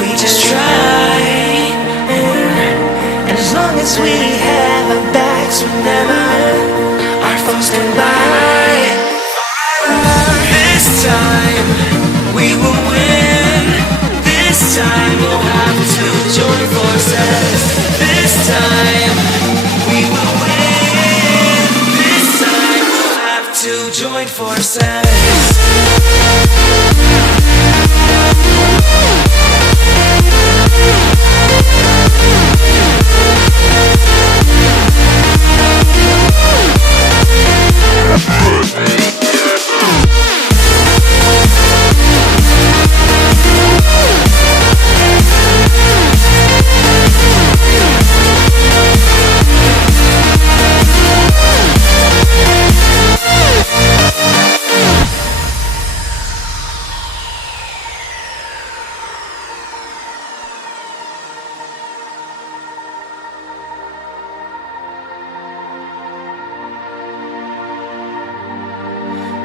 we just try. And as long as we have our backs, whenever our foes come by, this time we will win. This time we'll have to join forces. This time we will win. This time we'll have to join forces.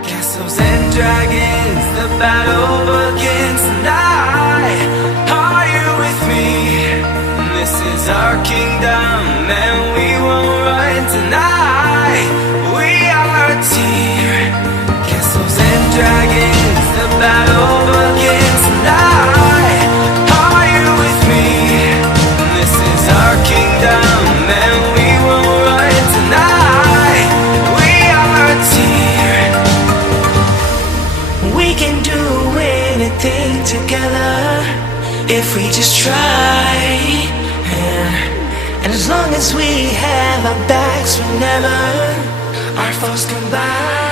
Castles and dragons, the battle begins tonight. Are you with me? This is our kingdom and we won't run tonight. We are a team. Castles and dragons, the battle begins tonight. Are you with me? This is our kingdom and we won't run tonight. We are a team. We can do anything together if we just try. And as long as we have our backs, whenever our foes come by.